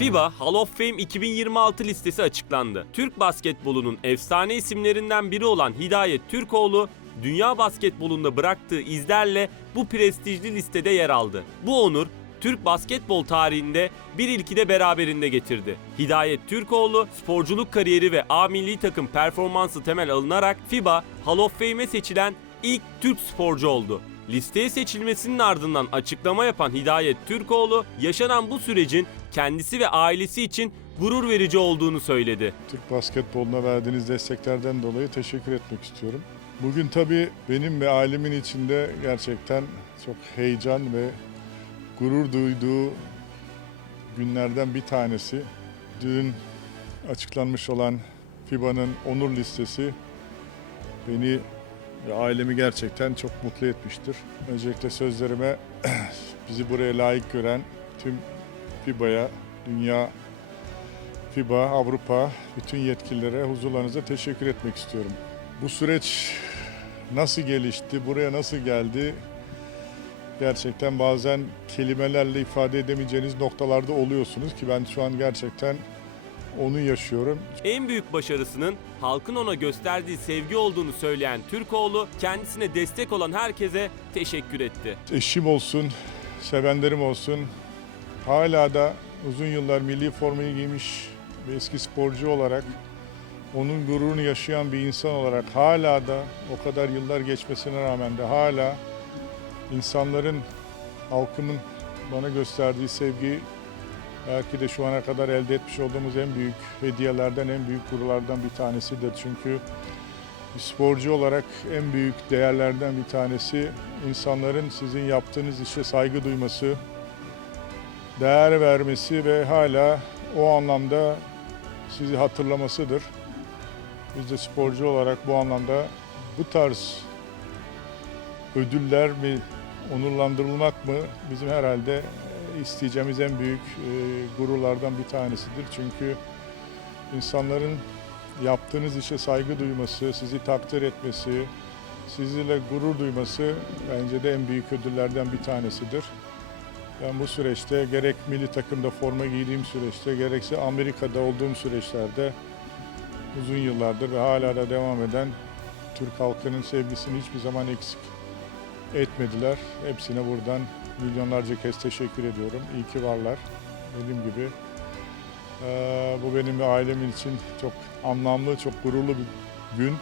FIBA Hall of Fame 2026 listesi açıklandı. Türk basketbolunun efsane isimlerinden biri olan Hidayet Türkoğlu, dünya basketbolunda bıraktığı izlerle bu prestijli listede yer aldı. Bu onur Türk basketbol tarihinde bir ilki de beraberinde getirdi. Hidayet Türkoğlu, sporculuk kariyeri ve A milli takım performansı temel alınarak FIBA Hall of Fame'e seçilen ilk Türk sporcu oldu. Listeye seçilmesinin ardından açıklama yapan Hidayet Türkoğlu, yaşanan bu sürecin kendisi ve ailesi için gurur verici olduğunu söyledi. Türk basketboluna verdiğiniz desteklerden dolayı teşekkür etmek istiyorum. Bugün tabii benim ve ailemin içinde gerçekten çok heyecan ve gurur duyduğu günlerden bir tanesi. Dün açıklanmış olan FIBA'nın onur listesi beni ve ailemi gerçekten çok mutlu etmiştir. Öncelikle sözlerime bizi buraya layık gören tüm FIBA'ya, dünya FIBA, Avrupa, bütün yetkililere huzurlarınıza teşekkür etmek istiyorum. Bu süreç nasıl gelişti, buraya nasıl geldi? Gerçekten bazen kelimelerle ifade edemeyeceğiniz noktalarda oluyorsunuz ki ben şu an gerçekten onu yaşıyorum. En büyük başarısının halkın ona gösterdiği sevgi olduğunu söyleyen Türkoğlu, kendisine destek olan herkese teşekkür etti. Eşim olsun, sevenlerim olsun. Hala da uzun yıllar milli formayı giymiş bir eski sporcu olarak onun gururunu yaşayan bir insan olarak hala da o kadar yıllar geçmesine rağmen de hala insanların, halkımın bana gösterdiği sevgi belki de şu ana kadar elde etmiş olduğumuz en büyük hediyelerden, en büyük gururlardan bir tanesidir. Çünkü bir sporcu olarak en büyük değerlerden bir tanesi insanların sizin yaptığınız işe saygı duyması, değer vermesi ve hala o anlamda sizi hatırlamasıdır. Biz de sporcu olarak bu anlamda bu tarz ödüller mi, onurlandırılmak mı bizim herhalde isteyeceğimiz en büyük e, gururlardan bir tanesidir. Çünkü insanların yaptığınız işe saygı duyması, sizi takdir etmesi, sizinle gurur duyması bence de en büyük ödüllerden bir tanesidir. Ben bu süreçte gerek milli takımda forma giydiğim süreçte gerekse Amerika'da olduğum süreçlerde uzun yıllardır ve hala da devam eden Türk halkının sevgisini hiçbir zaman eksik etmediler. Hepsine buradan milyonlarca kez teşekkür ediyorum. İyi ki varlar. Dediğim gibi bu benim ve ailemin için çok anlamlı, çok gururlu bir gün.